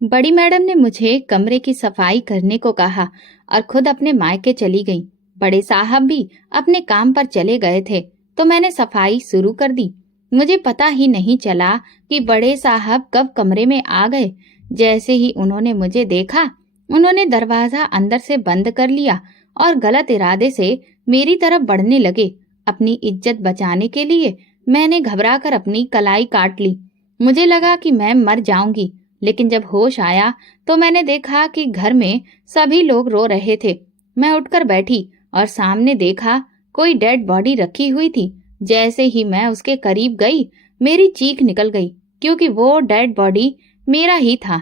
बड़ी मैडम ने मुझे कमरे की सफाई करने को कहा और खुद अपने मायके चली गई। बड़े साहब भी अपने काम पर चले गए थे तो मैंने सफाई शुरू कर दी। मुझे पता ही नहीं चला कि बड़े साहब कब कमरे में आ गए। जैसे ही उन्होंने मुझे देखा, उन्होंने दरवाजा अंदर से बंद कर लिया और गलत इरादे से मेरी तरफ बढ़ने लगे। अपनी इज्जत बचाने के लिए मैंने घबराकर अपनी कलाई काट ली। मुझे लगा कि मैं मर जाऊंगी, लेकिन जब होश आया तो मैंने देखा कि घर में सभी लोग रो रहे थे। मैं उठकर बैठी और सामने देखा कोई डेड बॉडी रखी हुई थी। जैसे ही मैं उसके करीब गई, मेरी चीख निकल गई, क्योंकि वो डेड बॉडी मेरा ही था।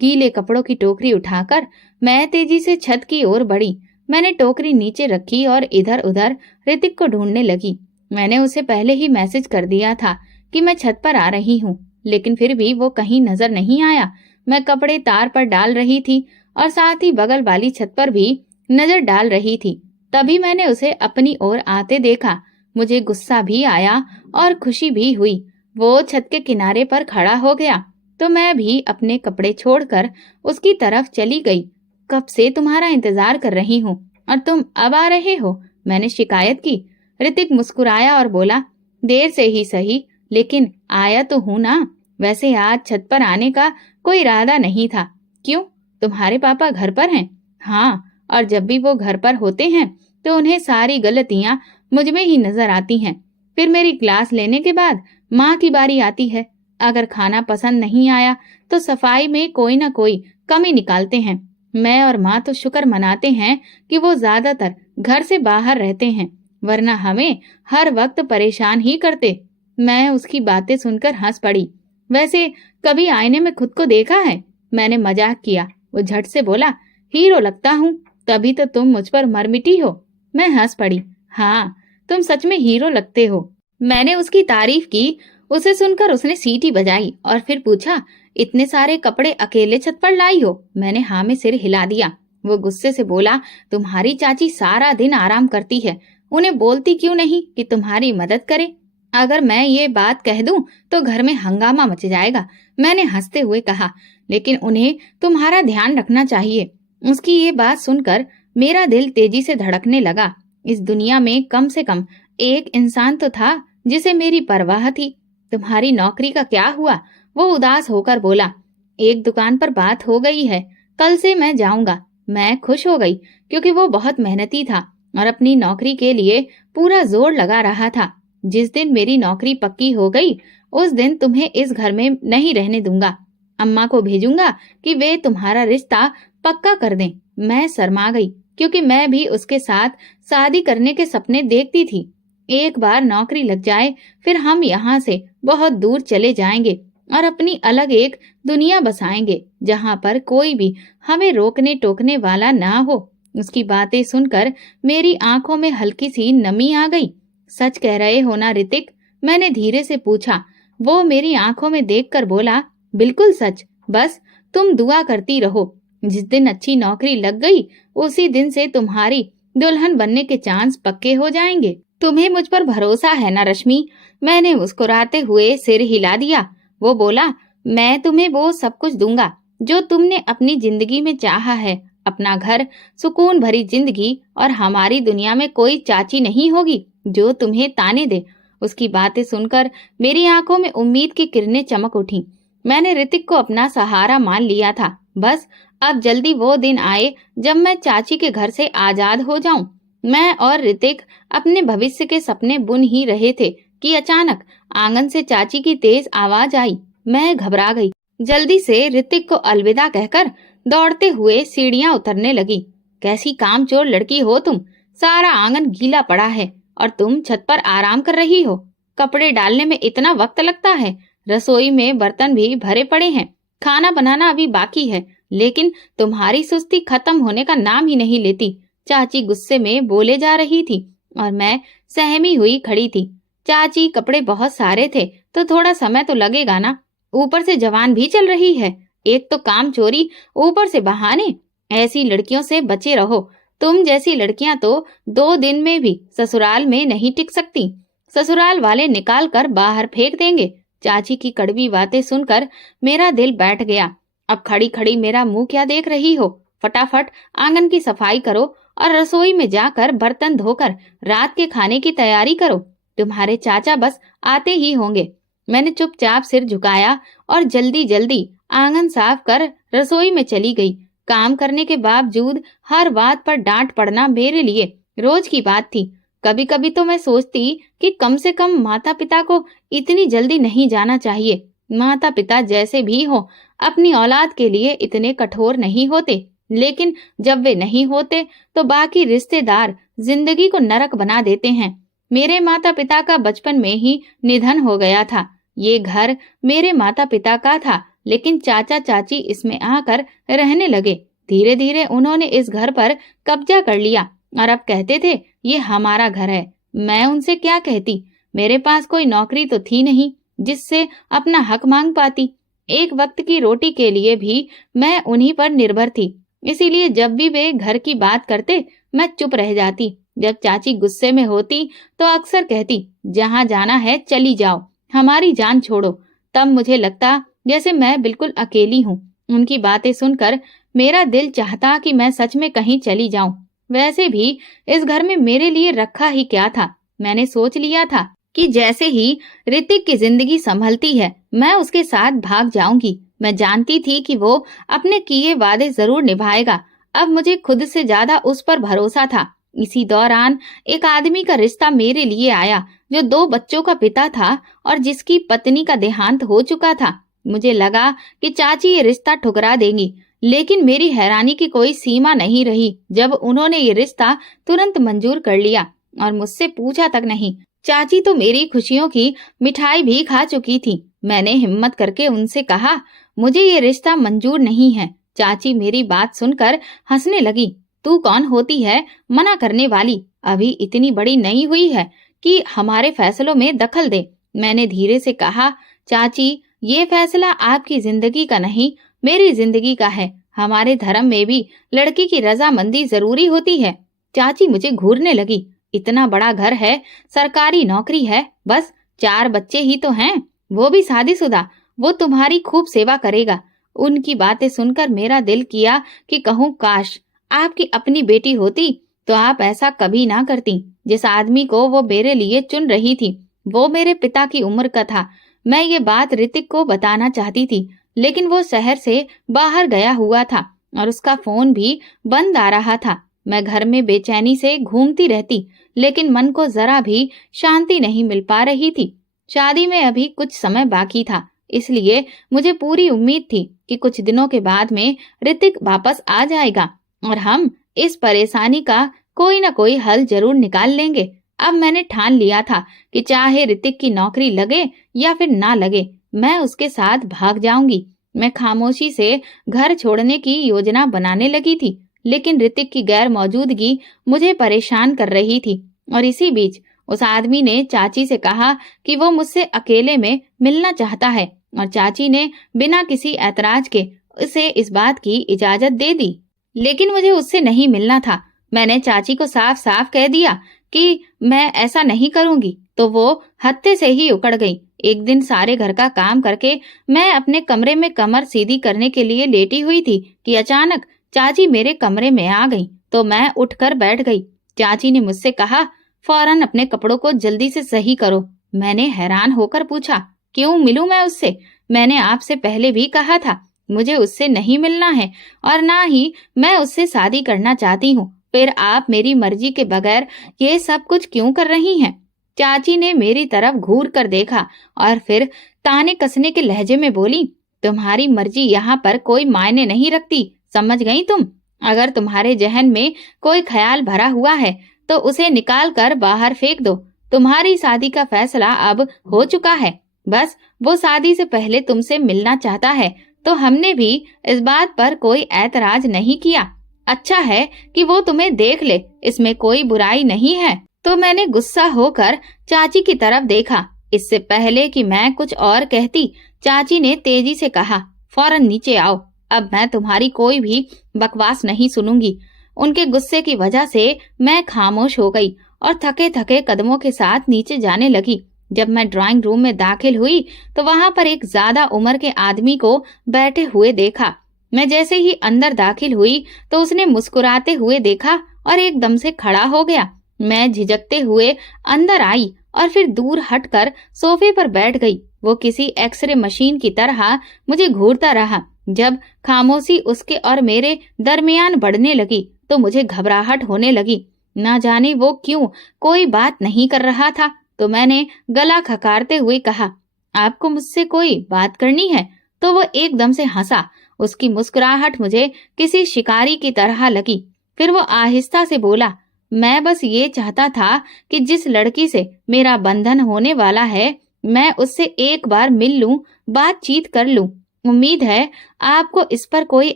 गीले कपड़ों की टोकरी उठाकर मैं तेजी से छत की ओर बढ़ी। मैंने टोकरी नीचे रखी और इधर उधर ऋतिक को ढूंढने लगी। मैंने उसे पहले ही मैसेज कर दिया था कि मैं छत पर आ रही हूँ, लेकिन फिर भी वो कहीं नजर नहीं आया। मैं कपड़े तार पर डाल रही थी और साथ ही बगल वाली छत पर भी नजर डाल रही थी। तभी मैंने उसे अपनी ओर आते देखा। मुझे गुस्सा भी आया और खुशी भी हुई। वो छत के किनारे पर खड़ा हो गया तो मैं भी अपने कपड़े छोड़कर उसकी तरफ चली गई। कब से तुम्हारा इंतजार कर रही हूँ और तुम अब आ रहे हो, मैंने शिकायत की। ऋतिक मुस्कुराया और बोला, देर से ही सही, लेकिन आया तो हूं ना। वैसे आज छत पर आने का कोई इरादा नहीं था। क्यों, तुम्हारे पापा घर पर हैं? हाँ, और जब भी वो घर पर होते हैं तो उन्हें सारी गलतियां मुझ में ही नजर आती हैं। फिर मेरी क्लास लेने के बाद माँ की बारी आती है। अगर खाना पसंद नहीं आया तो सफाई में कोई ना कोई कमी निकालते हैं। मैं और माँ तो शुक्र मनाते हैं कि वो ज्यादातर घर से बाहर रहते हैं, वरना हमें हर वक्त परेशान ही करते। मैं उसकी बातें सुनकर हंस पड़ी। वैसे कभी आईने में खुद को देखा है? मैंने मजाक किया। वो झट से बोला, हीरो लगता हूँ, तभी तो तुम मुझ पर मर मिटी हो। मैं हंस पड़ी। हाँ, तुम सच में हीरो लगते हो। मैंने उसकी तारीफ की। उसे सुनकर उसने सीटी बजाई और फिर पूछा, इतने सारे कपड़े अकेले छत पर लाई हो? मैंने हाँ में सिर हिला दिया। वो गुस्से से बोला, तुम्हारी चाची सारा दिन आराम करती है, उन्हें बोलती क्यों नहीं कि तुम्हारी मदद करे? अगर मैं ये बात कह दूं तो घर में हंगामा मच जाएगा, मैंने हंसते हुए कहा। लेकिन उन्हें तुम्हारा ध्यान रखना चाहिए। उसकी ये बात सुनकर मेरा दिल तेजी से धड़कने लगा। इस दुनिया में कम से कम एक इंसान तो था जिसे मेरी परवाह थी। तुम्हारी नौकरी का क्या हुआ? वो उदास होकर बोला, एक दुकान पर बात हो गई है, कल से मैं जाऊंगा। मैं खुश हो गई, क्योंकि वो बहुत मेहनती था और अपनी नौकरी के लिए पूरा जोर लगा रहा था। जिस दिन मेरी नौकरी पक्की हो गई, उस दिन तुम्हें इस घर में नहीं रहने दूंगा। अम्मा को भेजूंगा कि वे तुम्हारा रिश्ता पक्का कर दें। मैं शर्मा गई, क्योंकि मैं भी उसके साथ शादी करने के सपने देखती थी। एक बार नौकरी लग जाए, फिर हम यहाँ से बहुत दूर चले जाएंगे और अपनी अलग एक दुनिया बसाएंगे, जहाँ पर कोई भी हमें रोकने टोकने वाला ना हो। उसकी बातें सुनकर मेरी आंखों में हल्की सी नमी आ गई। सच कह रहे हो ना ऋतिक? मैंने धीरे से पूछा। वो मेरी आंखों में देखकर बोला, बिल्कुल सच, बस तुम दुआ करती रहो। जिस दिन अच्छी नौकरी लग गई, उसी दिन से तुम्हारी दुल्हन बनने के चांस पक्के हो जाएंगे। तुम्हें मुझ पर भरोसा है ना रश्मि? मैंने मुस्कुराते हुए सिर हिला दिया। वो बोला, मैं तुम्हें वो सब कुछ दूंगा जो तुमने अपनी जिंदगी में चाहा है। अपना घर, सुकून भरी जिंदगी, और हमारी दुनिया में कोई चाची नहीं होगी जो तुम्हें ताने दे। उसकी बातें सुनकर मेरी आंखों में उम्मीद की किरणें चमक उठी। मैंने ऋतिक को अपना सहारा मान लिया था। बस अब जल्दी वो दिन आए जब मैं चाची के घर से आजाद हो जाऊं। मैं और ऋतिक अपने भविष्य के सपने बुन ही रहे थे कि अचानक आंगन से चाची की तेज आवाज आई। मैं घबरा गई। जल्दी से ऋतिक को अलविदा कहकर दौड़ते हुए सीढ़ियां उतरने लगी। कैसी कामचोर लड़की हो तुम! सारा आंगन गीला पड़ा है और तुम छत पर आराम कर रही हो। कपड़े डालने में इतना वक्त लगता है? रसोई में बर्तन भी भरे पड़े हैं, खाना बनाना अभी बाकी है, लेकिन तुम्हारी सुस्ती खत्म होने का नाम ही नहीं लेती। चाची गुस्से में बोले जा रही थी और मैं सहमी हुई खड़ी थी। चाची, कपड़े बहुत सारे थे तो थोड़ा समय तो लगेगा ना, ऊपर से जवान भी चल रही है। एक तो काम चोरी, ऊपर से बहाने। ऐसी लड़कियों से बचे रहो। तुम जैसी लड़कियां तो 2 दिन में भी ससुराल में नहीं टिक सकती। ससुराल वाले निकाल कर बाहर फेंक देंगे। चाची की कड़वी बातें सुनकर मेरा दिल बैठ गया। अब खड़ी खड़ी मेरा मुंह क्या देख रही हो? फटाफट आंगन की सफाई करो और रसोई में जाकर बर्तन धोकर रात के खाने की तैयारी करो। तुम्हारे चाचा बस आते ही होंगे। मैंने चुपचाप सिर झुकाया और जल्दी जल्दी आंगन साफ कर रसोई में चली गई। काम करने के बावजूद हर बात पर डांट पड़ना मेरे लिए रोज की बात थी। कभी कभी तो मैं सोचती कि कम से कम माता पिता को इतनी जल्दी नहीं जाना चाहिए। माता पिता जैसे भी हो अपनी औलाद के लिए इतने कठोर नहीं होते, लेकिन जब वे नहीं होते तो बाकी रिश्तेदार जिंदगी को नरक बना देते हैं। मेरे माता पिता का बचपन में ही निधन हो गया था। ये घर मेरे माता पिता का था, लेकिन चाचा चाची इसमें आकर रहने लगे। धीरे धीरे उन्होंने इस घर पर कब्जा कर लिया और अब कहते थे ये हमारा घर है। मैं उनसे क्या कहती? मेरे पास कोई नौकरी तो थी नहीं जिससे अपना हक मांग पाती। एक वक्त की रोटी के लिए भी मैं उन्हीं पर निर्भर थी। इसीलिए जब भी वे घर की बात करते मैं चुप रह जाती। जब चाची गुस्से में होती तो अक्सर कहती जहाँ जाना है चली जाओ, हमारी जान छोड़ो। तब मुझे लगता जैसे मैं बिल्कुल अकेली हूँ। उनकी बातें सुनकर मेरा दिल चाहता कि मैं सच में कहीं चली जाऊं। वैसे भी इस घर में मेरे लिए रखा ही क्या था। मैंने सोच लिया था कि जैसे ही ऋतिक की जिंदगी संभलती है मैं उसके साथ भाग जाऊंगी। मैं जानती थी कि वो अपने किए वादे जरूर निभाएगा। अब मुझे खुद से ज्यादा उस पर भरोसा था। इसी दौरान एक आदमी का रिश्ता मेरे लिए आया जो 2 बच्चों का पिता था और जिसकी पत्नी का देहांत हो चुका था। मुझे लगा कि चाची ये रिश्ता ठुकरा देंगी, लेकिन मेरी हैरानी की कोई सीमा नहीं रही जब उन्होंने ये रिश्ता तुरंत मंजूर कर लिया और मुझसे पूछा तक नहीं। चाची तो मेरी खुशियों की मिठाई भी खा चुकी थी। मैंने हिम्मत करके उनसे कहा मुझे ये रिश्ता मंजूर नहीं है। चाची मेरी बात सुनकर हंसने लगी। तू कौन होती है मना करने वाली? अभी इतनी बड़ी नहीं हुई है कि हमारे फैसलों में दखल दे। मैंने धीरे से कहा चाची ये फैसला आपकी जिंदगी का नहीं मेरी जिंदगी का है। हमारे धर्म में भी लड़की की रजामंदी जरूरी होती है। चाची मुझे घूरने लगी। इतना बड़ा घर है, सरकारी नौकरी है, बस 4 बच्चे ही तो हैं, वो भी शादीशुदा। वो तुम्हारी खूब सेवा करेगा। उनकी बातें सुनकर मेरा दिल किया कि कहूँ काश आपकी अपनी बेटी होती तो आप ऐसा कभी ना करती। जिस आदमी को वो मेरे लिए चुन रही थी वो मेरे पिता की उम्र का था। मैं ये बात ऋतिक को बताना चाहती थी, लेकिन वो शहर से बाहर गया हुआ था और उसका फोन भी बंद आ रहा था। मैं घर में बेचैनी से घूमती रहती, लेकिन मन को जरा भी शांति नहीं मिल पा रही थी। शादी में अभी कुछ समय बाकी था, इसलिए मुझे पूरी उम्मीद थी कि कुछ दिनों के बाद में ऋतिक वापस आ जाएगा और हम इस परेशानी का कोई ना कोई हल जरूर निकाल लेंगे। अब मैंने ठान लिया था कि चाहे ऋतिक की नौकरी लगे या फिर ना लगे, मैं उसके साथ भाग जाऊंगी। मैं खामोशी से घर छोड़ने की योजना बनाने लगी थी, लेकिन ऋतिक की गैर मौजूदगी मुझे परेशान कर रही थी। और इसी बीच उस आदमी ने चाची से कहा कि वो मुझसे अकेले में मिलना चाहता है और चाची ने बिना किसी ऐतराज के उसे इस बात की इजाजत दे दी। लेकिन मुझे उससे नहीं मिलना था। मैंने चाची को साफ साफ कह दिया कि मैं ऐसा नहीं करूंगी, तो वो हत्थे से ही उकड़ गई। एक दिन सारे घर का काम करके मैं अपने कमरे में कमर सीधी करने के लिए लेटी हुई थी कि अचानक चाची मेरे कमरे में आ गई, तो मैं उठकर बैठ गई। चाची ने मुझसे कहा फौरन अपने कपड़ों को जल्दी से सही करो। मैंने हैरान होकर पूछा क्यों मिलूं मैं उससे? मैंने आपसे पहले भी कहा था मुझे उससे नहीं मिलना है और ना ही मैं उससे शादी करना चाहती हूँ। फिर आप मेरी मर्जी के बगैर ये सब कुछ क्यों कर रही हैं? चाची ने मेरी तरफ घूर कर देखा और फिर ताने कसने के लहजे में बोली तुम्हारी मर्जी यहाँ पर कोई मायने नहीं रखती, समझ गई तुम? अगर तुम्हारे जहन में कोई ख्याल भरा हुआ है तो उसे निकाल कर बाहर फेंक दो। तुम्हारी शादी का फैसला अब हो चुका है। बस वो शादी से पहले तुमसे मिलना चाहता है, तो हमने भी इस बात पर कोई ऐतराज नहीं किया। अच्छा है कि वो तुम्हें देख ले, इसमें कोई बुराई नहीं है। तो मैंने गुस्सा होकर चाची की तरफ देखा। इससे पहले कि मैं कुछ और कहती, चाची ने तेजी से कहा फौरन नीचे आओ, अब मैं तुम्हारी कोई भी बकवास नहीं सुनूंगी। उनके गुस्से की वजह से मैं खामोश हो गई और थके थके कदमों के साथ नीचे जाने लगी। जब मैं ड्राइंग रूम में दाखिल हुई तो वहां पर एक ज्यादा उम्र के आदमी को बैठे हुए देखा। मैं जैसे ही अंदर दाखिल हुई तो उसने मुस्कुराते हुए देखा और एकदम से खड़ा हो गया। मैं झिझकते हुए अंदर आई और फिर दूर हटकर सोफे पर बैठ गई। वो किसी एक्सरे मशीन की तरह मुझे घूरता रहा। जब खामोशी उसके और मेरे दरमियान बढ़ने लगी तो मुझे घबराहट होने लगी। ना जाने वो क्यों कोई बात नहीं कर रहा था, तो मैंने गला खकारते हुए कहा, आपको मुझसे कोई बात करनी है? तो वो एकदम से हंसा। उसकी मुस्कुराहट मुझे किसी शिकारी की तरह लगी। फिर वो आहिस्ता से बोला, मैं बस ये चाहता था कि जिस लड़की से मेरा बंधन होने वाला है मैं उससे एक बार मिल लूं, बातचीत कर लूं। उम्मीद है आपको इस पर कोई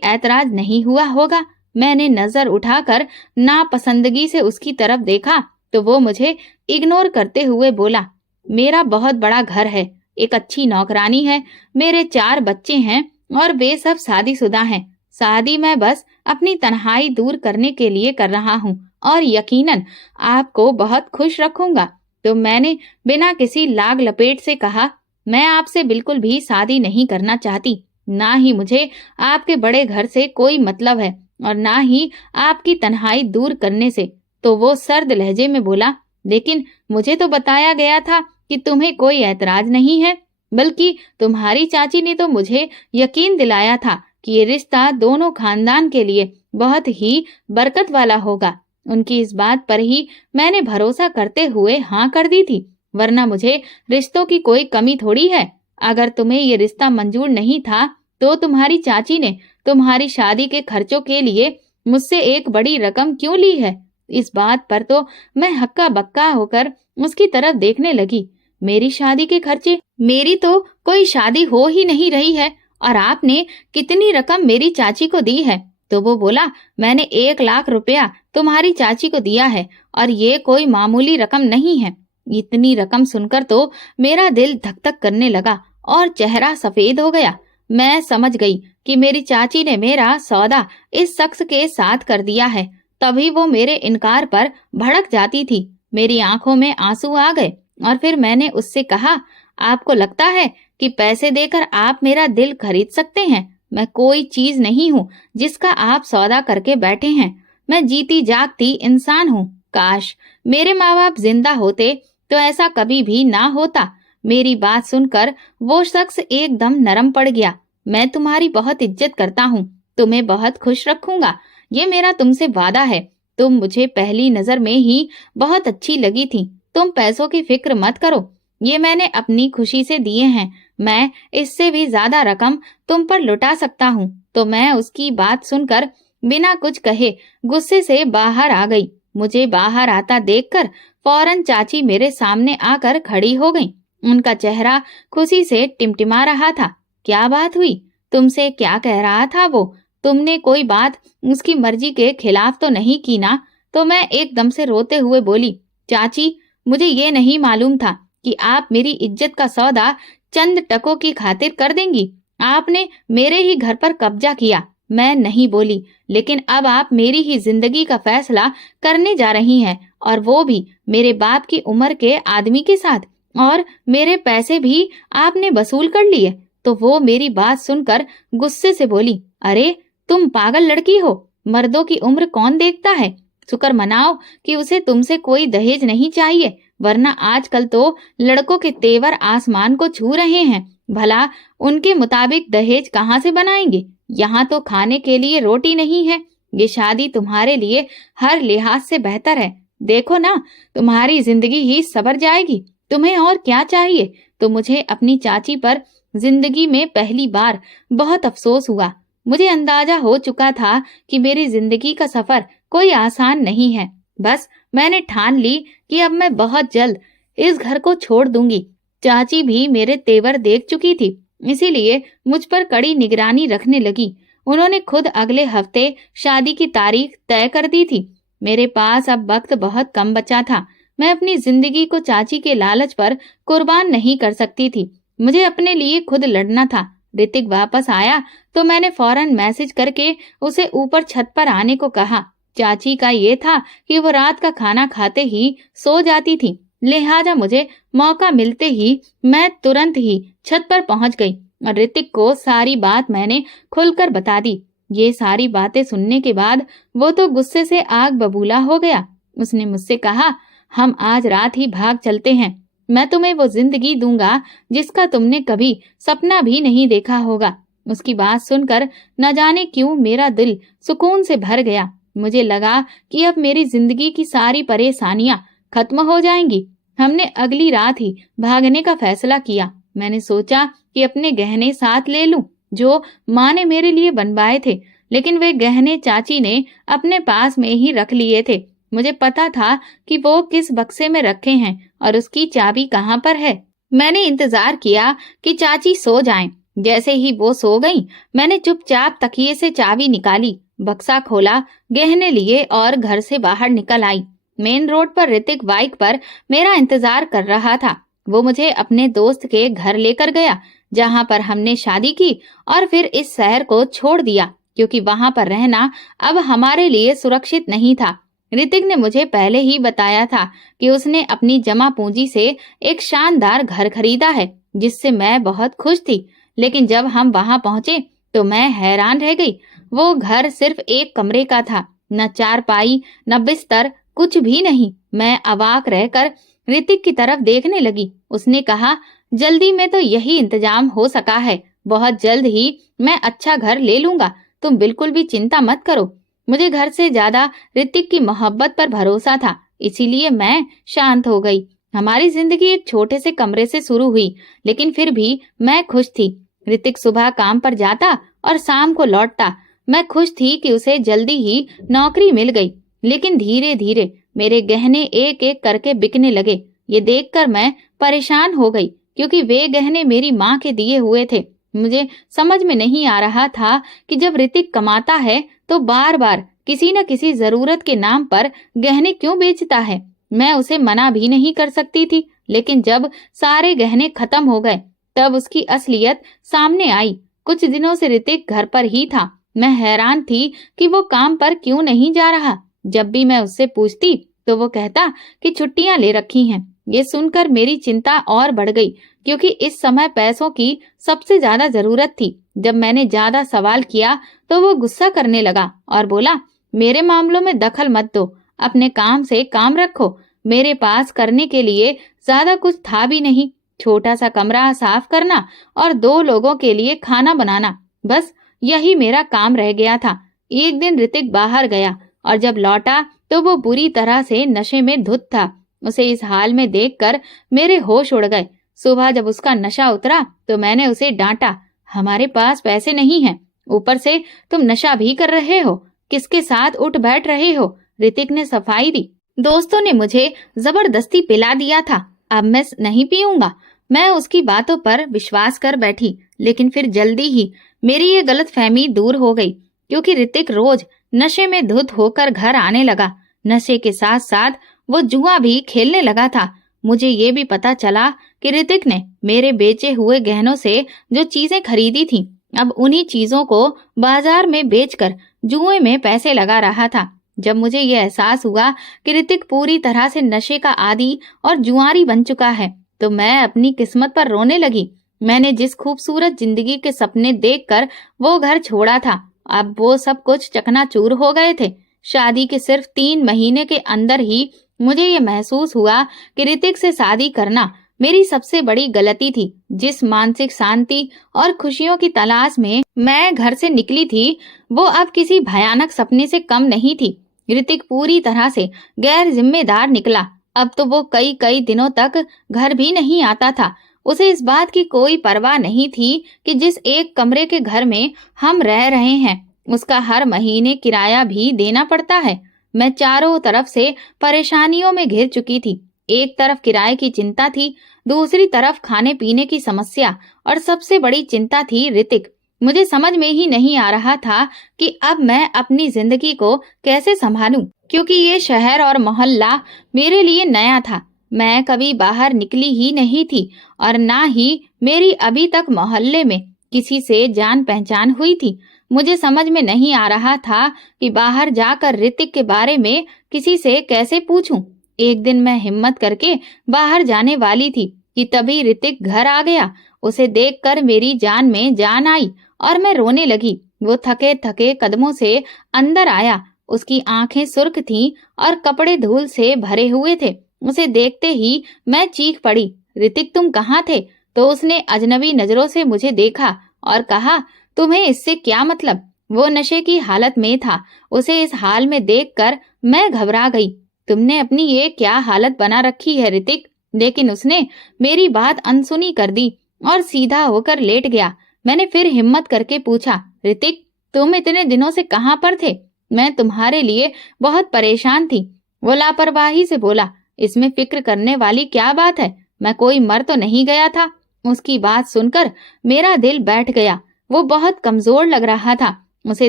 ऐतराज नहीं हुआ होगा। मैंने नजर उठाकर नापसंदगी से उसकी तरफ देखा तो वो मुझे इग्नोर करते हुए बोला, मेरा बहुत बड़ा घर है, एक अच्छी नौकरानी है, मेरे 4 बच्चे हैं और वे सब शादीशुदा हैं। शादी मैं बस अपनी तन्हाई दूर करने के लिए कर रहा हूँ और यकीनन आपको बहुत खुश रखूंगा। तो मैंने बिना किसी लाग लपेट से कहा, मैं आपसे बिल्कुल भी शादी नहीं करना चाहती। ना ही मुझे आपके बड़े घर से कोई मतलब है और ना ही आपकी तन्हाई दूर करने से। तो वो सर्द लहजे में बोला, लेकिन मुझे तो बताया गया था कि तुम्हें कोई ऐतराज नहीं है, बल्कि तुम्हारी चाची ने तो मुझे यकीन दिलाया था कि ये रिश्ता दोनों खानदान के लिए बहुत ही बरकत वाला होगा। उनकी इस बात पर ही मैंने भरोसा करते हुए हाँ कर दी थी, वरना मुझे रिश्तों की कोई कमी थोड़ी है। अगर तुम्हें ये रिश्ता मंजूर नहीं था तो तुम्हारी चाची ने तुम्हारी शादी के खर्चों के लिए मुझसे एक बड़ी रकम क्यों ली है? इस बात पर तो मैं हक्का बक्का होकर उसकी तरफ देखने लगी। मेरी शादी के खर्चे? मेरी तो कोई शादी हो ही नहीं रही है और आपने कितनी रकम मेरी चाची को दी है? तो वो बोला, मैंने 1 लाख रुपया तुम्हारी चाची को दिया है और ये कोई मामूली रकम नहीं है। इतनी रकम सुनकर तो मेरा दिल धक धक करने लगा और चेहरा सफेद हो गया। मैं समझ गई कि मेरी चाची ने मेरा सौदा इस शख्स के साथ कर दिया है। तभी वो मेरे इनकार पर भड़क जाती थी। मेरी आंखों में आंसू आ गए और फिर मैंने उससे कहा, आपको लगता है कि पैसे देकर आप मेरा दिल खरीद सकते हैं? मैं कोई चीज नहीं हूँ जिसका आप सौदा करके बैठे हैं। मैं जीती जागती इंसान हूँ। काश मेरे माँ बाप जिंदा होते तो ऐसा कभी भी ना होता। मेरी बात सुनकर वो शख्स एकदम नरम पड़ गया। मैं तुम्हारी बहुत इज्जत करता हूँ, तुम्हें बहुत खुश रखूंगा, ये मेरा तुमसे वादा है। तुम मुझे पहली नजर में ही बहुत अच्छी लगी थी। तुम पैसों की फिक्र मत करो, ये मैंने अपनी खुशी से दिए हैं। मैं इससे भी ज्यादा रकम तुम पर लुटा सकता हूँ। तो मैं उसकी बात सुनकर बिना कुछ कहे गुस्से से बाहर आ गई। मुझे बाहर आता देखकर फौरन चाची मेरे सामने आकर खड़ी हो गई। उनका चेहरा खुशी से टिमटिमा रहा था। क्या बात हुई? तुमसे क्या कह रहा था वो? तुमने कोई बात उसकी मर्जी के खिलाफ तो नहीं की ना? तो मैं एकदम से रोते हुए बोली, चाची, मुझे ये नहीं मालूम था कि आप मेरी इज्जत का सौदा चंद टकों की खातिर कर देंगी। आपने मेरे ही घर पर कब्जा किया। मैं नहीं बोली, लेकिन अब आप मेरी ही जिंदगी का फैसला करने जा रही हैं, और वो भी मेरे बाप की उम्र के आदमी के साथ, और मेरे पैसे भी आपने वसूल कर लिए। तो वो मेरी बात सुनकर गुस्से से बोली, अरे तुम पागल लड़की हो, मर्दों की उम्र कौन देखता है? शुक्र मनाओ कि उसे तुमसे कोई दहेज नहीं चाहिए, वरना आजकल तो लड़कों के तेवर आसमान को छू रहे हैं। भला उनके मुताबिक दहेज कहाँ से बनाएंगे? यहाँ तो खाने के लिए रोटी नहीं है। ये शादी तुम्हारे लिए हर लिहाज से बेहतर है। देखो ना, तुम्हारी जिंदगी ही सवर जाएगी। तुम्हें और क्या चाहिए? तो मुझे अपनी चाची पर जिंदगी में पहली बार बहुत अफसोस हुआ। मुझे अंदाजा हो चुका था कि मेरी जिंदगी का सफर कोई आसान नहीं है। बस मैंने ठान ली कि अब मैं बहुत जल्द इस घर को छोड़ दूंगी। चाची भी मेरे तेवर देख चुकी थी, इसीलिए मुझ पर कड़ी निगरानी रखने लगी। उन्होंने खुद अगले हफ्ते शादी की तारीख तय कर दी थी। मेरे पास अब वक्त बहुत कम बचा था। मैं अपनी जिंदगी को चाची के लालच पर कुर्बान नहीं कर सकती थी। मुझे अपने लिए खुद लड़ना था। ऋतिक वापस आया तो मैंने फौरन मैसेज करके उसे ऊपर छत पर आने को कहा। चाची का ये था कि वो रात का खाना खाते ही सो जाती थी। लिहाजा मुझे मौका मिलते ही मैं तुरंत ही छत पर पहुंच गई और ऋतिक को सारी बात मैंने खुलकर बता दी। ये सारी बातें सुनने के बाद वो तो गुस्से से आग बबूला हो गया। उसने मुझसे कहा, हम आज रात ही भाग चलते हैं। मैं तुम्हें वो जिंदगी दूंगा जिसका तुमने कभी सपना भी नहीं देखा होगा। उसकी बात सुनकर न जाने क्यों मेरा दिल सुकून से भर गया। मुझे लगा कि अब मेरी जिंदगी की सारी परेशानियां खत्म हो जाएंगी। हमने अगली रात ही भागने का फैसला किया। मैंने सोचा कि अपने गहने साथ ले लूं जो माँ ने मेरे लिए बनवाए थे, लेकिन वे गहने चाची ने अपने पास में ही रख लिए थे। मुझे पता था कि वो किस बक्से में रखे हैं और उसकी चाबी कहाँ पर है। मैंने इंतजार किया कि चाची सो जाएं। जैसे ही वो सो गईं, मैंने चुपचाप तकिए से चाबी निकाली, बक्सा खोला, गहने लिए और घर से बाहर निकल आई। मेन रोड पर ऋतिक बाइक पर मेरा इंतजार कर रहा था। वो मुझे अपने दोस्त के घर लेकर गया जहाँ पर हमने शादी की और फिर इस शहर को छोड़ दिया क्योंकि वहाँ पर रहना अब हमारे लिए सुरक्षित नहीं था। ऋतिक ने मुझे पहले ही बताया था कि उसने अपनी जमा पूंजी से एक शानदार घर खरीदा है, जिससे मैं बहुत खुश थी। लेकिन जब हम वहां पहुंचे तो मैं हैरान रह गई। वो घर सिर्फ एक कमरे का था, न चारपाई न बिस्तर, कुछ भी नहीं। मैं अवाक रहकर ऋतिक की तरफ देखने लगी। उसने कहा, जल्दी में तो यही इंतजाम हो सका है, बहुत जल्द ही मैं अच्छा घर ले लूंगा, तुम बिल्कुल भी चिंता मत करो। मुझे घर से ज्यादा ऋतिक की मोहब्बत पर भरोसा था, इसीलिए मैं शांत हो गई। हमारी जिंदगी एक छोटे से कमरे से शुरू हुई, लेकिन फिर भी मैं खुश थी। ऋतिक सुबह काम पर जाता और शाम को लौटता। मैं खुश थी कि उसे जल्दी ही नौकरी मिल गई। लेकिन धीरे धीरे मेरे गहने एक एक करके बिकने लगे। ये देखकर मैं परेशान हो गई क्योंकि वे गहने मेरी माँ के दिए हुए थे। मुझे समझ में नहीं आ रहा था कि जब ऋतिक कमाता है तो बार बार किसी न किसी जरूरत के नाम पर गहने क्यों बेचता है। मैं उसे मना भी नहीं कर सकती थी, लेकिन जब सारे गहने खत्म हो गए तब उसकी असलियत सामने आई। कुछ दिनों से ऋतिक घर पर ही था। मैं हैरान थी कि वो काम पर क्यों नहीं जा रहा। जब भी मैं उससे पूछती तो वो कहता कि छुट्टियां ले रखी हैं। ये सुनकर मेरी चिंता और बढ़ गई क्योंकि इस समय पैसों की सबसे ज्यादा जरूरत थी। जब मैंने ज्यादा सवाल किया तो वो गुस्सा करने लगा और बोला, मेरे मामलों में दखल मत दो, अपने काम से काम रखो। मेरे पास करने के लिए ज्यादा कुछ था भी नहीं, छोटा सा कमरा साफ करना और 2 लोगों के लिए खाना बनाना, बस यही मेरा काम रह गया था। एक दिन ऋतिक बाहर गया और जब लौटा तो वो बुरी तरह से नशे में धुत था। उसे इस हाल में देखकर मेरे होश उड़ गए। सुबह जब उसका नशा उतरा तो मैंने उसे डांटा, हमारे पास पैसे नहीं हैं, ऊपर से तुम नशा भी कर रहे हो, किसके साथ उठ बैठ रहे हो। ऋतिक ने सफाई दी, दोस्तों ने मुझे जबरदस्ती पिला दिया था, अब मैं नहीं पीऊंगा। मैं उसकी बातों पर विश्वास कर बैठी, लेकिन फिर जल्दी ही मेरी ये गलतफहमी दूर हो गई क्योंकि ऋतिक रोज नशे में धुत होकर घर आने लगा। नशे के साथ साथ वो जुआ भी खेलने लगा था। मुझे ये भी पता चला कि ऋतिक ने मेरे बेचे हुए गहनों से जो चीजें खरीदी थी, अब उन्हीं चीजों को बाजार में बेचकर जुए में पैसे लगा रहा था। जब मुझे ये एहसास हुआ कि ऋतिक पूरी तरह से नशे का आदी और जुआरी बन चुका है तो मैं अपनी किस्मत पर रोने लगी। मैंने जिस खूबसूरत जिंदगी के सपने देखकर वो घर छोड़ा था, अब वो सब कुछ चकनाचूर हो गए थे। शादी के सिर्फ 3 महीने के अंदर ही मुझे ये महसूस हुआ कि ऋतिक से शादी करना मेरी सबसे बड़ी गलती थी। जिस मानसिक शांति और खुशियों की तलाश में मैं घर से निकली थी, वो अब किसी भयानक सपने से कम नहीं थी। ऋतिक पूरी तरह से गैर जिम्मेदार निकला। अब तो वो कई दिनों तक घर भी नहीं आता था। उसे इस बात की कोई परवाह नहीं थी कि जिस एक कमरे के घर में हम रह रहे हैं उसका हर महीने किराया भी देना पड़ता है। मैं चारों तरफ से परेशानियों में घिर चुकी थी। एक तरफ किराए की चिंता थी, दूसरी तरफ खाने पीने की समस्या और सबसे बड़ी चिंता थी ऋतिक। मुझे समझ में ही नहीं आ रहा था कि अब मैं अपनी जिंदगी को कैसे संभालूं, क्योंकि ये शहर और मोहल्ला मेरे लिए नया था। मैं कभी बाहर निकली ही नहीं थी और ना ही मेरी अभी तक मोहल्ले में किसी से जान पहचान हुई थी। मुझे समझ में नहीं आ रहा था कि बाहर जाकर ऋतिक के बारे में किसी से कैसे पूछूं। एक दिन मैं हिम्मत करके बाहर जाने वाली थी कि तभी ऋतिक घर आ गया। उसे देखकर मेरी जान में जान आई और मैं रोने लगी। वो थके थके कदमों से अंदर आया। उसकी आंखें सुर्ख थीं और कपड़े धूल से भरे हुए थे। उसे देखते ही मैं चीख पड़ी, ऋतिक तुम कहाँ थे? तो उसने अजनबी नजरों से मुझे देखा और कहा, तुम्हें इससे क्या मतलब? वो नशे की हालत में था। उसे इस हाल में देखकर मैं घबरा गई। तुमने अपनी ये क्या हालत बना रखी है ऋतिक? लेकिन उसने मेरी बात अनसुनी कर दी और सीधा होकर लेट गया। मैंने फिर हिम्मत करके पूछा, ऋतिक तुम इतने दिनों से कहाँ पर थे? मैं तुम्हारे लिए बहुत परेशान थी। वो लापरवाही से बोला, इसमें फिक्र करने वाली क्या बात है? मैं कोई मर तो नहीं गया था। उसकी बात सुनकर मेरा दिल बैठ गया। वो बहुत कमजोर लग रहा था। उसे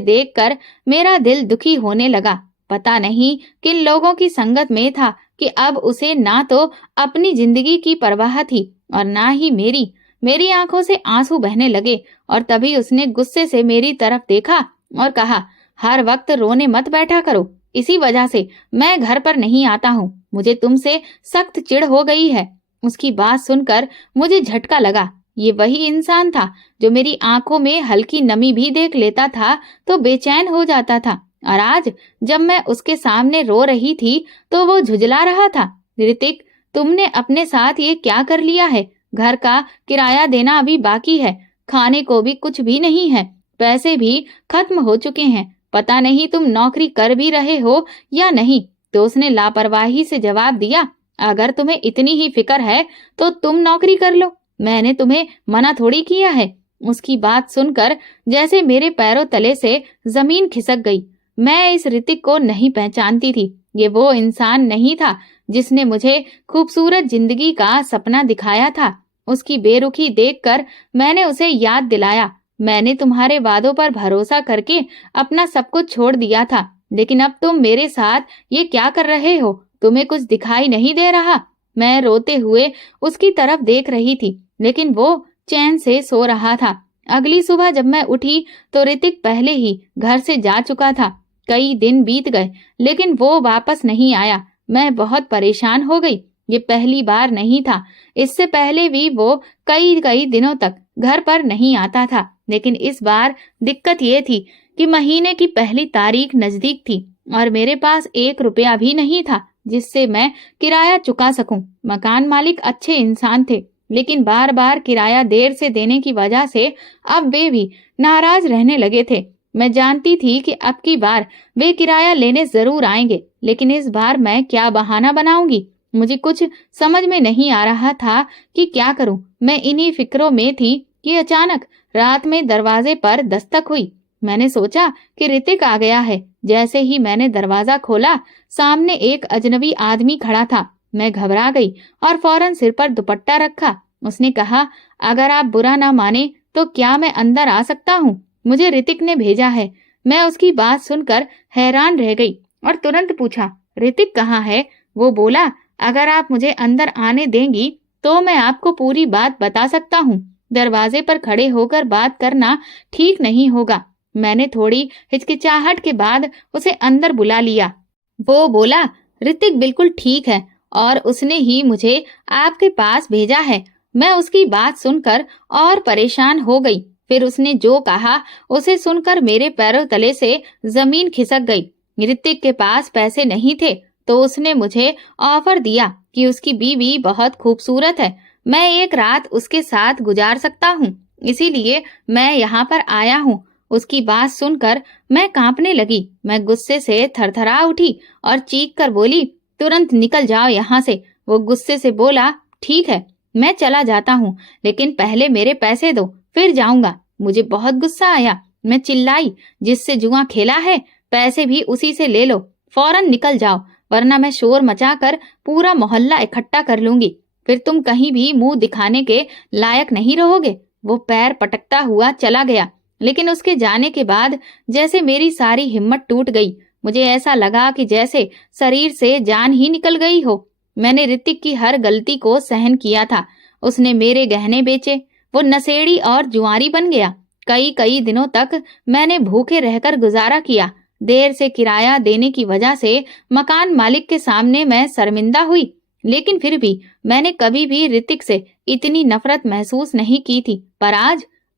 देखकर मेरा दिल दुखी होने लगा। पता नहीं किन लोगों की संगत में था कि अब उसे ना तो अपनी जिंदगी की परवाह थी और ना ही मेरी। मेरी आंखों से आंसू बहने लगे और तभी उसने गुस्से से मेरी तरफ देखा और कहा, हर वक्त रोने मत बैठा करो। इसी वजह से मैं घर पर नहीं आता हूँ। मुझे तुमसे सख्त चिढ़ हो गई है। उसकी बात सुनकर मुझे झटका लगा। ये वही इंसान था जो मेरी आंखों में हल्की नमी भी देख लेता था तो बेचैन हो जाता था, और आज जब मैं उसके सामने रो रही थी तो वो झुंझला रहा था। ऋतिक तुमने अपने साथ ये क्या कर लिया है? घर का किराया देना अभी बाकी है, खाने को भी कुछ भी नहीं है, पैसे भी खत्म हो चुके हैं। पता नहीं तुम नौकरी कर भी रहे हो या नहीं। तो उसने लापरवाही से जवाब दिया, अगर तुम्हें इतनी ही फिक्र है तो तुम नौकरी कर लो, मैंने तुम्हें मना थोड़ी किया है। उसकी बात सुनकर जैसे मेरे पैरों तले से जमीन खिसक गई। मैं इस ऋतिक को नहीं पहचानती थी। ये वो इंसान नहीं था जिसने मुझे खूबसूरत जिंदगी का सपना दिखाया था। उसकी बेरुखी देखकर मैंने उसे याद दिलाया, मैंने तुम्हारे वादों पर भरोसा करके अपना सब कुछ छोड़ दिया था, लेकिन अब तुम मेरे साथ ये क्या कर रहे हो? तुम्हें कुछ दिखाई नहीं दे रहा? मैं रोते हुए उसकी तरफ देख रही थी, लेकिन वो चैन से सो रहा था। अगली सुबह जब मैं उठी तो ऋतिक पहले ही घर से जा चुका था। कई दिन बीत गए लेकिन वो वापस नहीं आया। मैं बहुत परेशान हो गई। ये पहली बार नहीं था, इससे पहले भी वो कई कई दिनों तक घर पर नहीं आता था। लेकिन इस बार दिक्कत ये थी कि महीने की पहली तारीख नजदीक थी और मेरे पास 1 रुपया भी नहीं था जिससे मैं किराया चुका सकूं। मकान मालिक अच्छे इंसान थे, लेकिन बार बार किराया देर से देने की वजह से अब वे भी नाराज रहने लगे थे। मैं जानती थी कि अब की बार वे किराया लेने जरूर आएंगे, लेकिन इस बार मैं क्या बहाना बनाऊंगी? मुझे कुछ समझ में नहीं आ रहा था कि क्या करूं। मैं इन्हीं फिक्रों में थी कि अचानक रात में दरवाजे पर दस्तक हुई। मैंने सोचा कि ऋतिक आ गया है। जैसे ही मैंने दरवाजा खोला, सामने एक अजनबी आदमी खड़ा था। मैं घबरा गई और फौरन सिर पर दुपट्टा रखा। उसने कहा, अगर आप बुरा ना माने तो क्या मैं अंदर आ सकता हूँ? मुझे ऋतिक ने भेजा है। मैं उसकी बात सुनकर हैरान रह गई और तुरंत पूछा, ऋतिक कहाँ है? वो बोला, अगर आप मुझे अंदर आने देंगी तो मैं आपको पूरी बात बता सकता हूँ। दरवाजे पर खड़े होकर बात करना ठीक नहीं होगा। मैंने थोड़ी हिचकिचाहट के बाद उसे अंदर बुला लिया। वो बोला, ऋतिक बिल्कुल ठीक है और उसने ही मुझे आपके पास भेजा है। मैं उसकी बात सुनकर और परेशान हो गई। फिर उसने जो कहा उसे सुनकर मेरे पैरों तले से जमीन खिसक गई। ऋतिक के पास पैसे नहीं थे तो उसने मुझे ऑफर दिया कि उसकी बीवी बहुत खूबसूरत है, मैं एक रात उसके साथ गुजार सकता हूँ, इसीलिए मैं यहाँ पर आया हूँ। उसकी बात सुनकर मैं कांपने लगी। मैं गुस्से से थरथरा उठी और चीख कर बोली, तुरंत निकल जाओ यहाँ से। वो गुस्से से बोला, ठीक है मैं चला जाता हूँ, लेकिन पहले मेरे पैसे दो, फिर जाऊंगा। मुझे बहुत गुस्सा आया। मैं चिल्लाई, जिससे जुआ खेला है पैसे भी उसी से ले लो, फौरन निकल जाओ, वरना मैं शोर मचाकर पूरा मोहल्ला इकट्ठा कर लूंगी, फिर तुम कहीं भी मुंह दिखाने के लायक नहीं रहोगे। वो पैर पटकता हुआ चला गया, लेकिन उसके जाने के बाद जैसे मेरी सारी हिम्मत टूट गई। मुझे ऐसा लगा कि जैसे शरीर से जान ही निकल गई हो। मैंने ऋतिक की हर गलती को सहन किया था। उसने मेरे गहने बेचे, वो नशेड़ी और जुआरी बन गया। कई कई दिनों तक मैंने भूखे रहकर गुजारा किया। देर से किराया देने की वजह से मकान मालिक के सामने मैं शर्मिंदा हुई, लेकिन फिर भी मैंने कभी भी ऋतिक से इतनी नफरत महसूस नहीं की थी। पर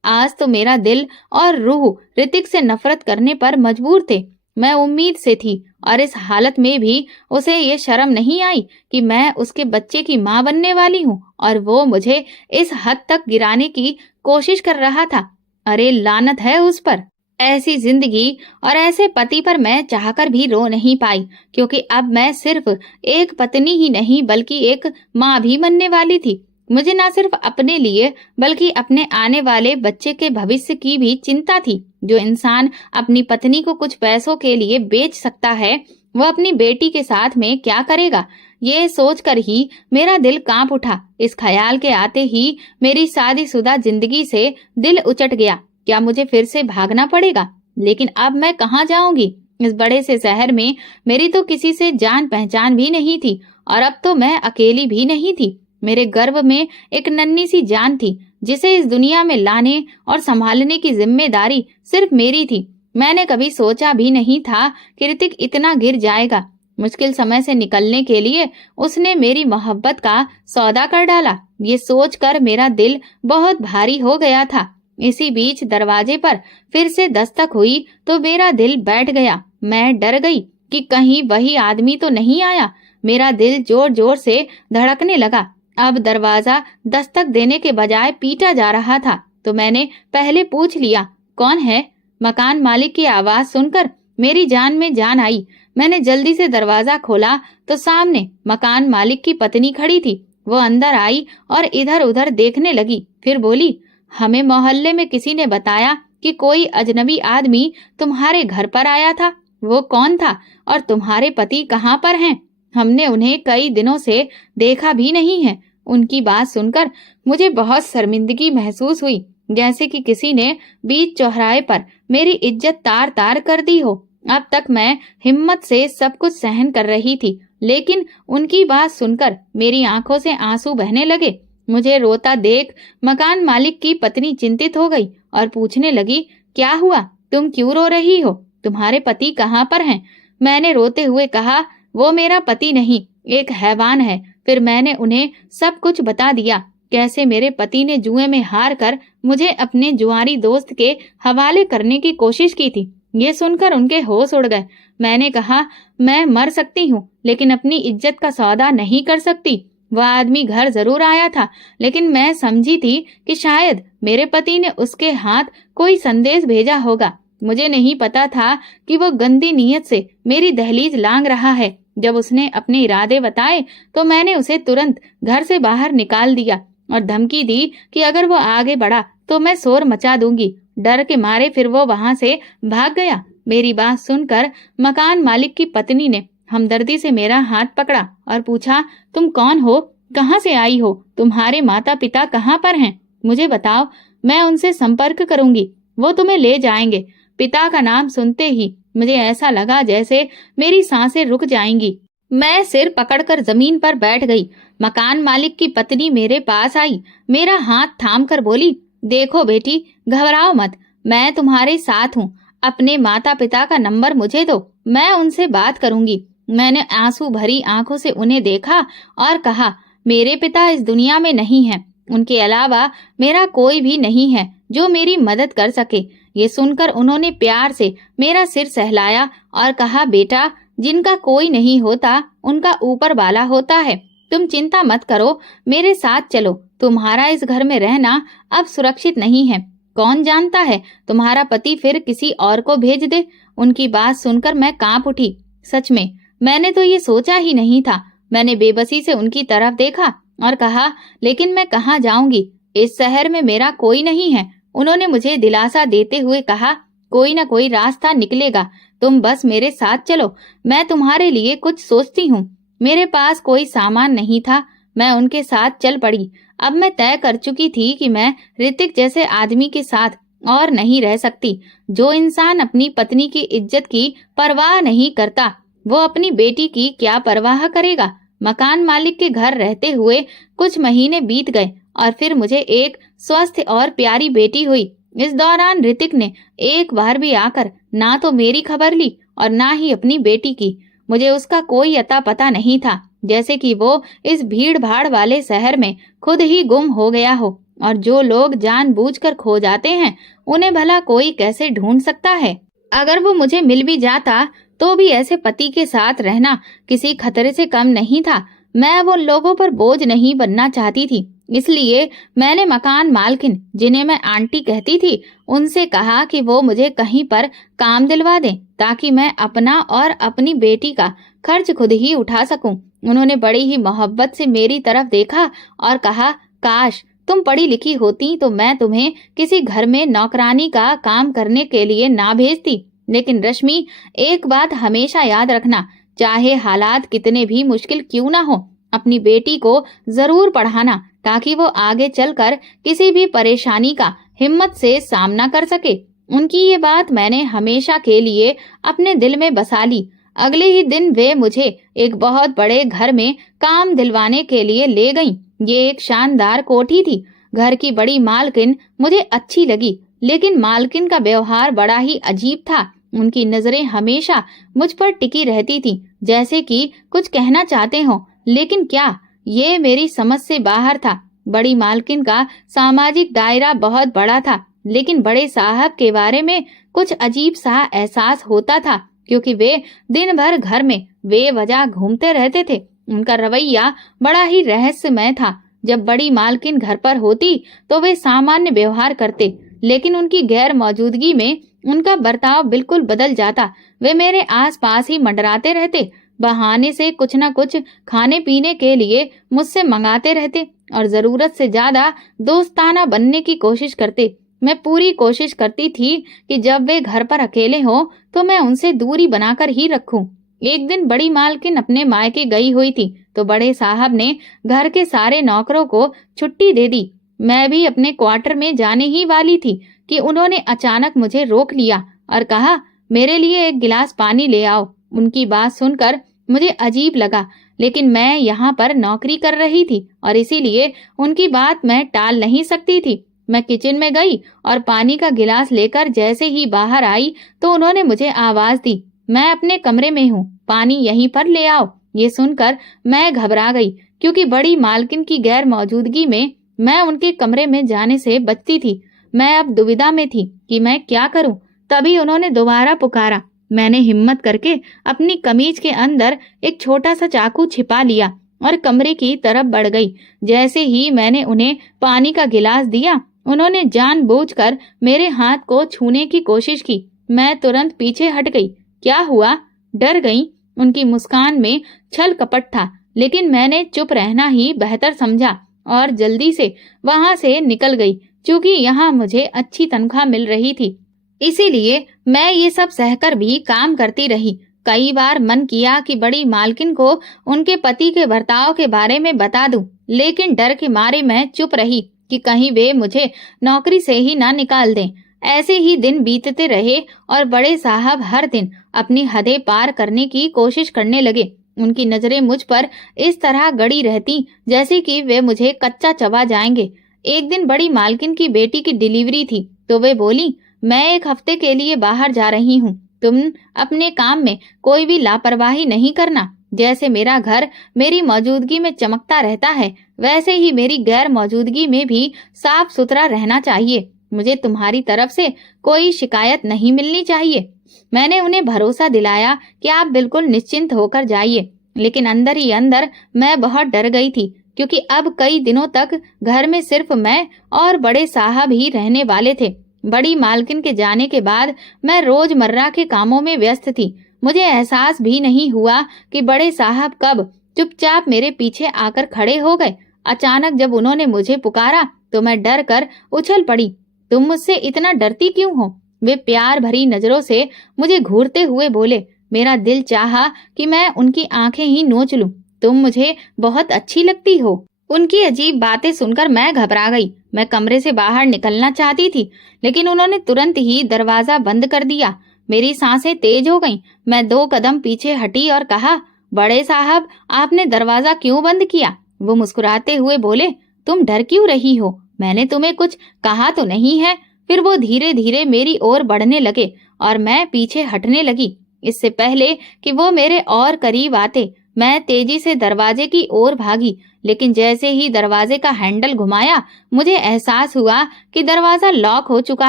आज तो मेरा दिल और रूह ऋतिक से नफरत करने पर मजबूर थे। मैं उम्मीद से थी और इस हालत में भी उसे ये शर्म नहीं आई कि मैं उसके बच्चे की मां बनने वाली हूँ और वो मुझे इस हद तक गिराने की कोशिश कर रहा था। अरे लानत है उस पर। ऐसी जिंदगी और ऐसे पति पर मैं चाहकर भी रो नहीं पाई, क्योंकि अब मैं सिर्फ एक पत्नी ही नहीं बल्कि एक माँ भी बनने वाली थी। मुझे न सिर्फ अपने लिए बल्कि अपने आने वाले बच्चे के भविष्य की भी चिंता थी। जो इंसान अपनी पत्नी को कुछ पैसों के लिए बेच सकता है, वो अपनी बेटी के साथ में क्या करेगा, ये सोचकर ही मेरा दिल कांप उठा। इस ख्याल के आते ही मेरी शादीशुदा जिंदगी से दिल उचट गया। क्या मुझे फिर से भागना पड़ेगा? लेकिन अब मैं कहाँ जाऊंगी? इस बड़े से शहर में मेरी तो किसी से जान पहचान भी नहीं थी और अब तो मैं अकेली भी नहीं थी। मेरे गर्भ में एक नन्ही सी जान थी जिसे इस दुनिया में लाने और संभालने की जिम्मेदारी सिर्फ मेरी थी। मैंने कभी सोचा भी नहीं था कि ऋतिक इतना गिर जाएगा। मुश्किल समय से निकलने के लिए उसने मेरी मोहब्बत का सौदा कर डाला। ये सोचकर मेरा दिल बहुत भारी हो गया था। इसी बीच दरवाजे पर फिर से दस्तक हुई तो मेरा दिल बैठ गया। मैं डर गई कि कहीं वही आदमी तो नहीं आया। मेरा दिल जोर जोर से धड़कने लगा। अब दरवाजा दस्तक देने के बजाय पीटा जा रहा था, तो मैंने पहले पूछ लिया, कौन है? मकान मालिक की आवाज सुनकर मेरी जान में जान आई। मैंने जल्दी से दरवाजा खोला तो सामने मकान मालिक की पत्नी खड़ी थी। वो अंदर आई और इधर उधर देखने लगी, फिर बोली, हमें मोहल्ले में किसी ने बताया कि कोई अजनबी आदमी तुम्हारे घर पर आया था। वो कौन था और तुम्हारे पति कहाँ पर हैं? हमने उन्हें कई दिनों से देखा भी नहीं है। उनकी बात सुनकर मुझे बहुत शर्मिंदगी महसूस हुई, जैसे कि किसी ने बीच चौराहे पर मेरी इज्जत तार तार कर दी हो। अब तक मैं हिम्मत से सब कुछ सहन कर रही थी, लेकिन उनकी बात सुनकर मेरी आंखों से आंसू बहने लगे। मुझे रोता देख मकान मालिक की पत्नी चिंतित हो गई और पूछने लगी, क्या हुआ? तुम क्यों रो रही हो? तुम्हारे पति कहाँ पर हैं? मैंने रोते हुए कहा, वो मेरा पति नहीं, एक हैवान है। फिर मैंने उन्हें सब कुछ बता दिया, कैसे मेरे पति ने जुए में हार कर मुझे अपने जुआरी दोस्त के हवाले करने की कोशिश की थी। ये सुनकर उनके होश उड़ गए। मैंने कहा, मैं मर सकती हूँ लेकिन अपनी इज्जत का सौदा नहीं कर सकती। वह आदमी घर जरूर आया था, लेकिन मैं समझी थी कि शायद मेरे पति ने उसके हाथ कोई संदेश भेजा होगा। मुझे नहीं पता था कि वो गंदी नीयत से मेरी दहलीज लांघ रहा है। जब उसने अपने इरादे बताए तो मैंने उसे तुरंत घर से बाहर निकाल दिया और धमकी दी कि अगर वो आगे बढ़ा तो मैं शोर मचा दूंगी। डर के मारे फिर वो वहां से भाग गया। मेरी बात सुनकर मकान मालिक की पत्नी ने हमदर्दी से मेरा हाथ पकड़ा और पूछा, तुम कौन हो? कहाँ से आई हो? तुम्हारे माता पिता कहाँ पर हैं? मुझे बताओ, मैं उनसे संपर्क करूंगी, वो तुम्हें ले जाएंगे। पिता का नाम सुनते ही मुझे ऐसा लगा जैसे मेरी सांसें रुक जाएंगी। मैं सिर पकड़कर जमीन पर बैठ गई। मकान मालिक की पत्नी मेरे पास आई, मेरा हाथ थाम कर बोली, देखो बेटी, घबराओ मत, मैं तुम्हारे साथ हूँ। अपने माता पिता का नंबर मुझे दो, मैं उनसे बात करूंगी। मैंने आंसू भरी आंखों से उन्हें देखा और कहा, मेरे पिता इस दुनिया में नहीं हैं। उनके अलावा मेरा कोई भी नहीं है जो मेरी मदद कर सके। ये सुनकर उन्होंने प्यार से मेरा सिर सहलाया और कहा, बेटा, जिनका कोई नहीं होता उनका ऊपर वाला होता है। तुम चिंता मत करो, मेरे साथ चलो। तुम्हारा इस घर में रहना अब सुरक्षित नहीं है। कौन जानता है तुम्हारा पति फिर किसी और को भेज दे। उनकी बात सुनकर मैं कांप उठी। सच में मैंने तो ये सोचा ही नहीं था। मैंने बेबसी से उनकी तरफ देखा और कहा, लेकिन मैं कहाँ जाऊंगी? इस शहर में मेरा कोई नहीं है। उन्होंने मुझे दिलासा देते हुए कहा, कोई ना कोई रास्ता निकलेगा, तुम बस मेरे साथ चलो, मैं तुम्हारे लिए कुछ सोचती हूँ। मेरे पास कोई सामान नहीं था। मैं उनके साथ चल पड़ी। अब मैं तय कर चुकी थी कि मैं ऋतिक जैसे आदमी के साथ और नहीं रह सकती। जो इंसान अपनी पत्नी की इज्जत की परवाह नहीं करता, वो अपनी बेटी की क्या परवाह करेगा। मकान मालिक के घर रहते हुए कुछ महीने बीत गए और फिर मुझे एक स्वस्थ और प्यारी बेटी हुई। इस दौरान ऋतिक ने एक बार भी आकर ना तो मेरी खबर ली और ना ही अपनी बेटी की। मुझे उसका कोई अता पता नहीं था, जैसे कि वो इस भीड़ भाड़ वाले शहर में खुद ही गुम हो गया हो। और जो लोग जानबूझकर खो जाते हैं, उन्हें भला कोई कैसे ढूंढ सकता है। अगर वो मुझे मिल भी जाता तो भी ऐसे पति के साथ रहना किसी खतरे से कम नहीं था। मैं अब उन लोगों पर बोझ नहीं बनना चाहती थी, इसलिए मैंने मकान मालकिन, जिन्हें मैं आंटी कहती थी, उनसे कहा कि वो मुझे कहीं पर काम दिलवा दें ताकि मैं अपना और अपनी बेटी का खर्च खुद ही उठा सकूं। उन्होंने बड़ी ही मोहब्बत से मेरी तरफ देखा और कहा, काश तुम पढ़ी लिखी होती तो मैं तुम्हें किसी घर में नौकरानी का काम करने के लिए ना भेजती। लेकिन रश्मि, एक बात हमेशा याद रखना, चाहे हालात कितने भी मुश्किल क्यों ना हो, अपनी बेटी को जरूर पढ़ाना ताकि वो आगे चलकर किसी भी परेशानी का हिम्मत से सामना कर सके। उनकी ये बात मैंने हमेशा के लिए अपने दिल में बसा ली। अगले ही दिन वे मुझे एक बहुत बड़े घर में काम दिलवाने के लिए ले गईं। ये एक शानदार कोठी थी। घर की बड़ी मालकिन मुझे अच्छी लगी, लेकिन मालकिन का व्यवहार बड़ा ही अजीब था। उनकी नजरें हमेशा मुझ पर टिकी रहती थी, जैसे कि कुछ कहना चाहते हो, लेकिन क्या, ये मेरी समझ से बाहर था। बड़ी मालकिन का सामाजिक दायरा बहुत बड़ा था, लेकिन बड़े साहब के बारे में कुछ अजीब सा एहसास होता था, क्योंकि वे दिन भर घर में बेवजह घूमते रहते थे। उनका रवैया बड़ा ही रहस्यमय था। जब बड़ी मालकिन घर पर होती तो वे सामान्य व्यवहार करते, लेकिन उनकी गैर मौजूदगी में उनका बर्ताव बिल्कुल बदल जाता। वे मेरे आसपास ही मंडराते रहते, बहाने से कुछ न कुछ खाने पीने के लिए मुझसे मंगाते रहते और जरूरत से ज्यादा दोस्ताना बनने की कोशिश करते। मैं पूरी कोशिश करती थी कि जब वे घर पर अकेले हो तो मैं उनसे दूरी बनाकर ही रखूं। एक दिन बड़ी मालकिन अपने मायके गई हुई थी, तो बड़े साहब ने घर के सारे नौकरों को छुट्टी दे दी। मैं भी अपने क्वार्टर में जाने ही वाली थी कि उन्होंने अचानक मुझे रोक लिया और कहा, मेरे लिए एक गिलास पानी ले आओ। उनकी बात सुनकर मुझे अजीब लगा, लेकिन मैं यहाँ पर नौकरी कर रही थी और इसीलिए उनकी बात मैं टाल नहीं सकती थी। मैं किचन में गई और पानी का गिलास लेकर जैसे ही बाहर आई तो उन्होंने मुझे आवाज दी, मैं अपने कमरे में हूँ, पानी यहीं पर ले आओ। ये सुनकर मैं घबरा गई, क्योंकि बड़ी मालकिन की गैर मौजूदगी में मैं उनके कमरे में जाने से बचती थी। मैं अब दुविधा में थी कि मैं क्या करूं। तभी उन्होंने दोबारा पुकारा। मैंने हिम्मत करके अपनी कमीज के अंदर एक छोटा सा चाकू छिपा लिया और कमरे की तरफ बढ़ गई। जैसे ही मैंने उन्हें पानी का गिलास दिया, उन्होंने जानबूझकर मेरे हाथ को छूने की कोशिश की। मैं तुरंत पीछे हट गई। क्या हुआ? डर गई? उनकी मुस्कान में छल कपट था, लेकिन मैंने चुप रहना ही बेहतर समझा और जल्दी से वहां से निकल गई। क्योंकि यहाँ मुझे अच्छी तनख्वाह मिल रही थी, इसीलिए मैं ये सब सहकर भी काम करती रही। कई बार मन किया कि बड़ी मालकिन को उनके पति के बर्ताव के बारे में बता दूं, लेकिन डर के मारे मैं चुप रही कि कहीं वे मुझे नौकरी से ही ना निकाल दें। ऐसे ही दिन बीतते रहे और बड़े साहब हर दिन अपनी हदें पार करने की कोशिश करने लगे। उनकी नजरें मुझ पर इस तरह गड़ी रहती जैसे कि वे मुझे कच्चा चबा जाएंगे। एक दिन बड़ी मालकिन की बेटी की डिलीवरी थी, तो वे बोली, मैं एक हफ्ते के लिए बाहर जा रही हूँ, तुम अपने काम में कोई भी लापरवाही नहीं करना। जैसे मेरा घर मेरी मौजूदगी में चमकता रहता है, वैसे ही मेरी गैर मौजूदगी में भी साफ सुथरा रहना चाहिए। मुझे तुम्हारी तरफ से कोई शिकायत नहीं मिलनी चाहिए। मैंने उन्हें भरोसा दिलाया कि आप बिल्कुल निश्चिंत होकर जाइए, लेकिन अंदर ही अंदर मैं बहुत डर गई थी, क्योंकि अब कई दिनों तक घर में सिर्फ मैं और बड़े साहब ही रहने वाले थे। बड़ी मालकिन के जाने के बाद मैं रोजमर्रा के कामों में व्यस्त थी। मुझे एहसास भी नहीं हुआ कि बड़े साहब कब चुपचाप मेरे पीछे आकर खड़े हो गए। अचानक जब उन्होंने मुझे पुकारा तो मैं डर कर उछल पड़ी। तुम मुझसे इतना डरती क्यों हो? वे प्यार भरी नजरों से मुझे घूरते हुए बोले। मेरा दिल चाहा कि मैं उनकी आंखें ही नोच लूं। तुम मुझे बहुत अच्छी लगती हो। उनकी अजीब बातें सुनकर मैं घबरा गई। मैं कमरे से बाहर निकलना चाहती थी, लेकिन उन्होंने तुरंत ही दरवाजा बंद कर दिया। मेरी सांसें तेज हो गईं। मैं 2 कदम पीछे हटी और कहा, बड़े साहब, आपने दरवाजा क्यों बंद किया? वो मुस्कुराते हुए बोले, तुम डर क्यों रही हो? मैंने तुम्हें कुछ कहा तो नहीं है? फिर वो धीरे धीरे मेरी ओर बढ़ने लगे और मैं पीछे हटने लगी। इससे पहले कि वो मेरे और करीब आते, मैं तेजी से दरवाजे की ओर भागी, लेकिन जैसे ही दरवाजे का हैंडल घुमाया, मुझे एहसास हुआ कि दरवाजा लॉक हो चुका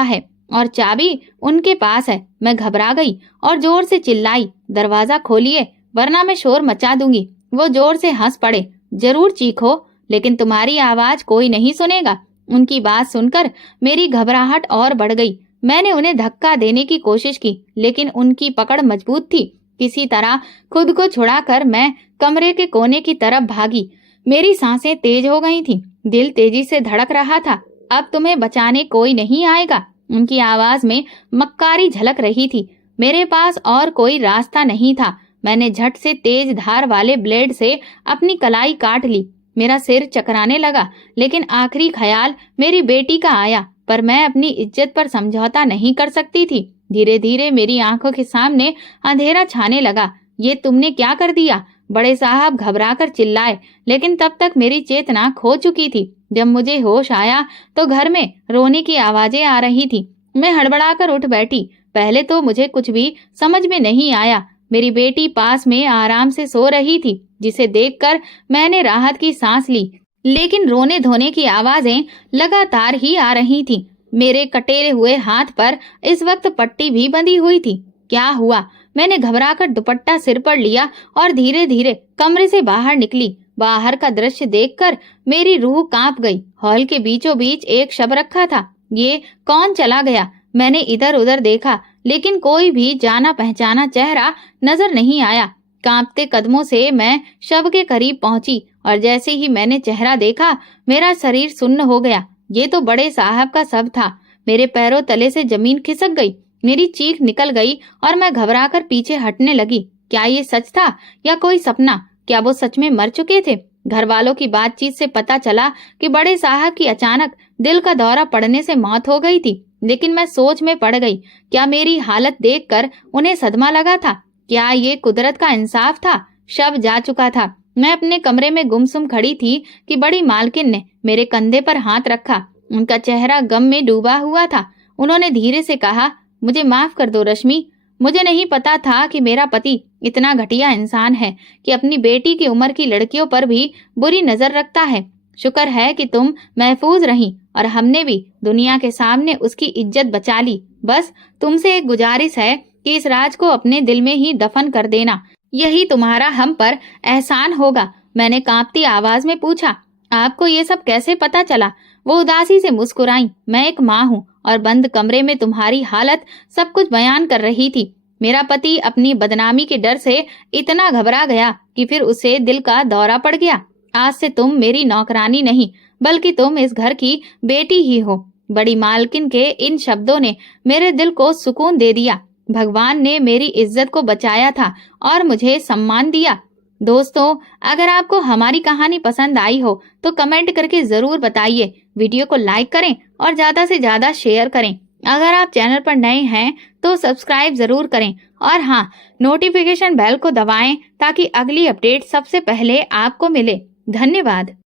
है और चाबी उनके पास है। मैं घबरा गई और जोर से चिल्लाई, दरवाजा खोलिए वरना मैं शोर मचा दूंगी। वो जोर से हंस पड़े, जरूर चीखो, लेकिन तुम्हारी आवाज कोई नहीं सुनेगा। उनकी बात सुनकर मेरी घबराहट और बढ़ गई। मैंने उन्हें धक्का देने की कोशिश की, लेकिन उनकी पकड़ मजबूत थी। किसी तरह खुद को छुड़ाकर मैं कमरे के कोने की तरफ भागी। मेरी सांसें तेज हो गई थीं, दिल तेजी से धड़क रहा था। अब तुम्हें बचाने कोई नहीं आएगा। उनकी आवाज में मक्कारी झलक रही थी। मेरे पास और कोई रास्ता नहीं था। मैंने झट से तेज धार वाले ब्लेड से अपनी कलाई काट ली। मेरा सिर चकराने लगा, लेकिन आखिरी ख्याल मेरी बेटी का आया, पर मैं अपनी इज्जत पर समझौता नहीं कर सकती थी। धीरे धीरे मेरी आंखों के सामने अंधेरा छाने लगा। ये तुमने क्या कर दिया? बड़े साहब घबराकर चिल्लाए, लेकिन तब तक मेरी चेतना खो चुकी थी। जब मुझे होश आया तो घर में रोने की आवाजें आ रही थी। मैं हड़बड़ाकर उठ बैठी। पहले तो मुझे कुछ भी समझ में नहीं आया। मेरी बेटी पास में आराम से सो रही थी, जिसे देखकर मैंने राहत की सांस ली, लेकिन रोने धोने की आवाजें लगातार ही आ रही थीं। मेरे कटे हुए हाथ पर इस वक्त पट्टी भी बंधी हुई थी। क्या हुआ? मैंने घबराकर दुपट्टा सिर पर लिया और धीरे धीरे कमरे से बाहर निकली। बाहर का दृश्य देखकर मेरी रूह कांप गई। हॉल के बीचों बीच एक शव रखा था। ये कौन चला गया? मैंने इधर उधर देखा, लेकिन कोई भी जाना पहचाना चेहरा नजर नहीं आया। कांपते कदमों से मैं शव के करीब पहुंची और जैसे ही मैंने चेहरा देखा, मेरा शरीर सुन्न हो गया। ये तो बड़े साहब का शव था। मेरे पैरों तले से जमीन खिसक गई, मेरी चीख निकल गई और मैं घबराकर पीछे हटने लगी। क्या ये सच था या कोई सपना? क्या वो सच में मर चुके थे? घर वालों की बातचीत से पता चला कि बड़े साहब की अचानक दिल का दौरा पड़ने से मौत हो गई थी, लेकिन मैं सोच में पड़ गई। क्या मेरी हालत देखकर उन्हें सदमा लगा था? क्या ये कुदरत का इंसाफ था? शव जा चुका था। मैं अपने कमरे में गुमसुम खड़ी थी कि बड़ी मालकिन ने मेरे कंधे पर हाथ रखा। उनका चेहरा गम में डूबा हुआ था। उन्होंने धीरे से कहा, मुझे माफ कर दो रश्मि। मुझे नहीं पता था कि मेरा पति इतना घटिया इंसान है कि अपनी बेटी की उम्र की लड़कियों पर भी बुरी नजर रखता है। शुक्र है कि तुम महफूज रही और हमने भी दुनिया के सामने उसकी इज्जत बचा ली। बस तुमसे एक गुजारिश है कि इस राज को अपने दिल में ही दफन कर देना। यही तुम्हारा हम पर एहसान होगा। मैंने कांपती आवाज में पूछा, आपको ये सब कैसे पता चला? वो उदासी से मुस्कुराई। मैं एक माँ हूँ और बंद कमरे में तुम्हारी हालत सब कुछ बयान कर रही थी। मेरा पति अपनी बदनामी के डर से इतना घबरा गया कि फिर उसे दिल का दौरा पड़ गया। आज से तुम मेरी नौकरानी नहीं, बल्कि तुम इस घर की बेटी ही हो। बड़ी मालकिन के इन शब्दों ने मेरे दिल को सुकून दे दिया। भगवान ने मेरी इज्जत को बचाया था और मुझे सम्मान दिया। दोस्तों, अगर आपको हमारी कहानी पसंद आई हो तो कमेंट करके जरूर बताइए। वीडियो को लाइक करें और ज्यादा से ज्यादा शेयर करें। अगर आप चैनल पर नए हैं तो सब्सक्राइब जरूर करें और हाँ, नोटिफिकेशन बेल को दबाएं ताकि अगली अपडेट सबसे पहले आपको मिले। धन्यवाद।